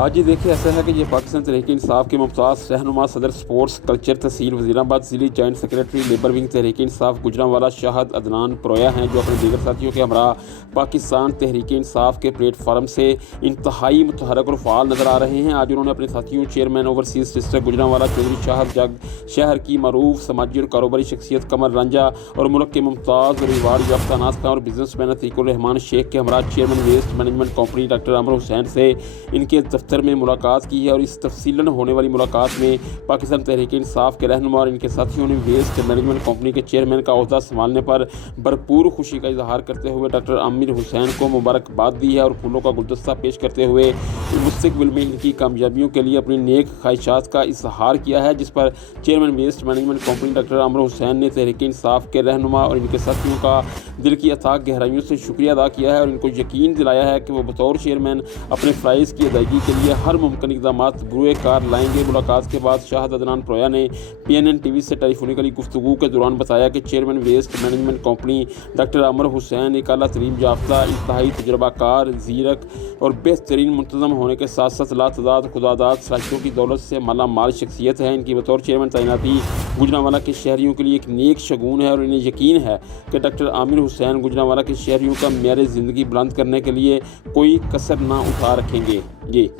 آج یہ دیکھیں ایسا ہے کہ یہ پاکستان تحریک انصاف کے ممتاز رہنما صدر سپورٹس کلچر تحصیل وزیرآباد ضلعی joint secretary labour wing Tehreek Insaf Gujranwala شاہد عدنان پرویا ہیں، جو اپنے دیگر ساتھیوں کے ہمراہ پاکستان تحریک انصاف کے پلیٹ فارم سے انتہائی متحرک اور فعال نظر آ رہے ہیں۔ آج انہوں نے اپنے ساتھیوں chairman overseas district Gujranwala Chaudhry Shahid Jag, شہر کی معروف سماجی اور کاروباری شخصیت قمر رانجھا اور ملک کے ممتاز اور ایوارڈ یافتہ ناز خواں اور بزنس مین عتیق الرحمان شیخ کے ہمراہ chairman waste management company doctor Amir Hussain سے ان کے دفتر میں ملاقات کی ہے، اور اس تفصیلاً ہونے والی ملاقات میں پاکستان تحریک انصاف کے رہنما اور ان کے ساتھیوں نے ویسٹ مینجمنٹ کمپنی کے چیئرمین کا عہدہ سنبھالنے پر بھرپور خوشی کا اظہار کرتے ہوئے ڈاکٹر عامر حسین کو مبارکباد دی ہے اور پھولوں کا گلدستہ پیش کرتے ہوئے مستقبل میں ان کی کامیابیوں کے لیے اپنی نیک خواہشات کا اظہار کیا ہے، جس پر chairman waste management company doctor Amir Hussain نے تحریک انصاف کے رہنما اور ان کے ساتھیوں کا دل کی اتھاہ گہرائیوں سے شکریہ ادا کیا ہے اور ان کو یقین دلایا ہے کہ وہ بطور چیئرمین اپنے فرائض کی ادائیگی کے لیے ہر ممکن اقدامات بروئے کار لائیں گے۔ ملاقات کے بعد شاہد عدنان پرویا نے PNN TV سے ٹیلی فونیکلی گفتگو کے دوران بتایا کہ chairman waste management company doctor Amir Hussain ایک اعلیٰ تعلیم یافتہ، انتہائی تجربہ کار، زیرک اور بہترین منتظم ہونے کے ساتھ ساتھ لاتعداد خداداد صلاحیتوں کی دولت سے مالا مال شخصیت ہے۔ ان کی بطور چیئرمین تعیناتی گوجرانوالا کے شہریوں کے لیے ایک نیک شگون ہے اور انہیں یقین ہے کہ ڈاکٹر عامر حسین گوجرانوالا کے شہریوں کا معیار زندگی بلند کرنے کے لیے کوئی کسر نہ اٹھا رکھیں گے۔